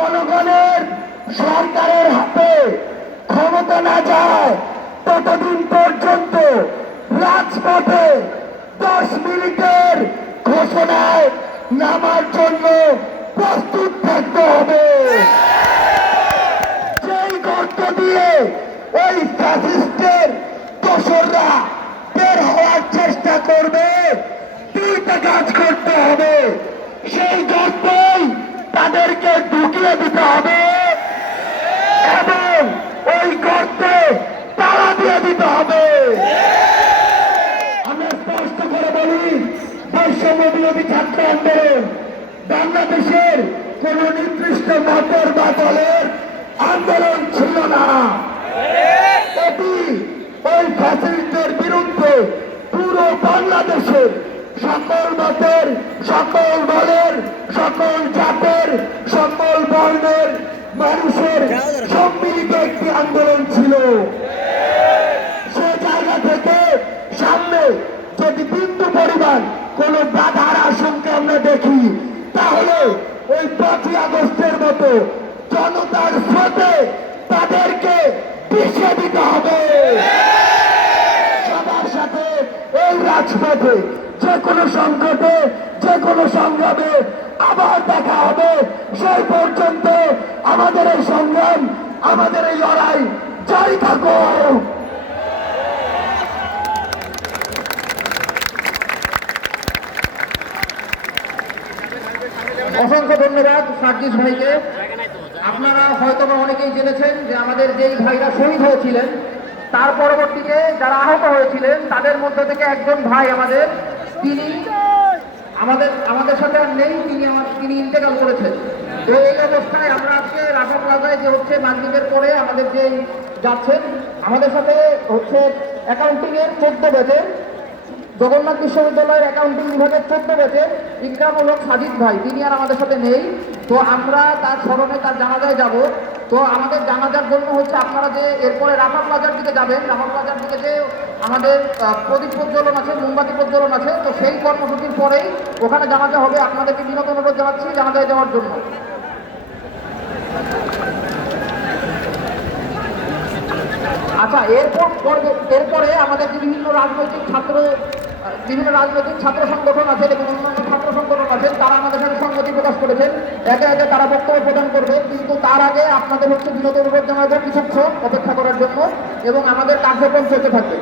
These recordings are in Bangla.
জনগণের সরকারের হাতে ক্ষমতা না যায়, ততদিন পর্যন্ত রাজপথে দশ মিনিটের ঘোষণায় নামার জন্য প্রস্তুত থাকতে হবে। যেই গর্ত দিয়ে ওই ফ্যাসিস্টের দোসররা বের হওয়ার চেষ্টা করবে দুইটা কাজ করতে হবে। সেই গর্তেই তাদেরকে ঢুকিয়ে দিতে হবে। এবং ওই গর্তে তালা দিয়ে দিতে হবে। আমরা স্পষ্ট করে বলি, বৈষম্য বিরোধী ছাত্র আন্দোলন বাংলাদেশের কোন নির্দিষ্ট মতের বা দলের আন্দোলন ছিল না। এটি ওই ফ্যাসিলিটির বিরুদ্ধে পুরো বাংলাদেশের সকল মতের, সকল দলের, সকল জাতের সকল বর্ণের মানুষের সম্মিলিত একটি আন্দোলন ছিল। সে জায়গা থেকে সামনে যদি বিন্দু পরিমাণ কোন বাধার আশঙ্কা আমরা দেখি, তাহলে ওই পাঁচই আগস্টের মতো জনতার স্রোতে তাদেরকে পিছিয়ে দিতে হবে। সবার সাথে এই রাজপথে যে কোনো সংকটে যে কোনো সংগ্রামে আবার দেখা হবে, সেই পর্যন্ত আমাদের এই সংগ্রাম, আমাদের এই লড়াই জারি থাকুক অসংখ্য ধন্যবাদ সার্জিস ভাইকে। আপনারা হয়তো অনেকেই জেনেছেন যে আমাদের যেই ভাইরা শহীদ হয়েছিলেন, তার পরবর্তীতে যারা আহত হয়েছিলেন, তাদের মধ্য থেকে একজন ভাই আমাদের, তিনি আমাদের আমাদের সাথে আর নেই, তিনি আমার, তিনি ইন্তেকাল করেছেন। তো এই অবস্থায় আমরা আজকে রাফা প্লাজায় যে হচ্ছে মাগরীবের পরে আমাদের যেই যাচ্ছেন, আমাদের সাথে হচ্ছে অ্যাকাউন্টিং এর চোদ্দ বেচের জগন্নাথ বিশ্ববিদ্যালয়ের অ্যাকাউন্টিং বিভাগের চোদ্দ বেচে ইকরামুল হক সাজিদ ভাই, তিনি আর আমাদের সাথে নেই। তো আমরা তার স্মরণে তার জানাজায় যাব। তো আমাদের জানাজার জন্য হচ্ছে আপনারা যে এরপরে রাফা প্লাজার দিকে যাবেন রাফা প্লাজার দিকে যে আমাদের প্রদীপ প্রজ্বলন আছে, মোমবাতি প্রজ্বলন আছে, তো সেই কর্মসূচির পরেই ওখানে জানাজা হবে। আপনাদেরকে বিনোদ অনুরোধ জানাচ্ছি জানাজায় যাওয়ার জন্য। আচ্ছা এরপর এরপরে আমাদের যে বিভিন্ন রাজনৈতিক ছাত্র বিভিন্ন রাজনৈতিক ছাত্র সংগঠন আছে এবং অন্যান্য আছে তারা আমাদের সাথে সংগতি প্রকাশ করেছেন। একে একে তারা বক্তব্য প্রদান করবে, কিন্তু তার আগে আপনাদের হচ্ছে বিনোদ অনুরোধ জানাব কিছুক্ষণ অপেক্ষা করার জন্য, এবং আমাদের কার্যক্রম চলতে থাকবে।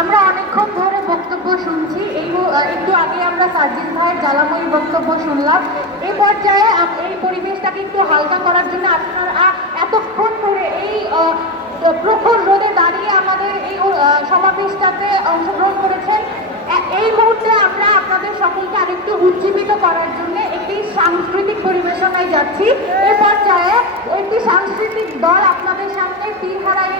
আমরা অনেকক্ষণ ধরে বক্তব্য শুনছি। এই একটু আগে আমরা সার্জিস ভাইয়ের জ্বালাময়ী বক্তব্য শুনলাম। এই পর্যায়ে এই পরিবেশটাকে একটু হালকা করার জন্য আপনারা এতক্ষণ ধরে এই প্রখর রোদে দাঁড়িয়ে আমাদের এই সমাবেশটাতে অংশগ্রহণ করেছেন। এই মুহূর্তে আমরা আপনাদের সকলকে আরেকটু উজ্জীবিত করার জন্য একটি সাংস্কৃতিক পরিবেশনায় যাচ্ছি। এ পর্যায়ে একটি সাংস্কৃতিক দল আপনাদের সামনে তীর হারাই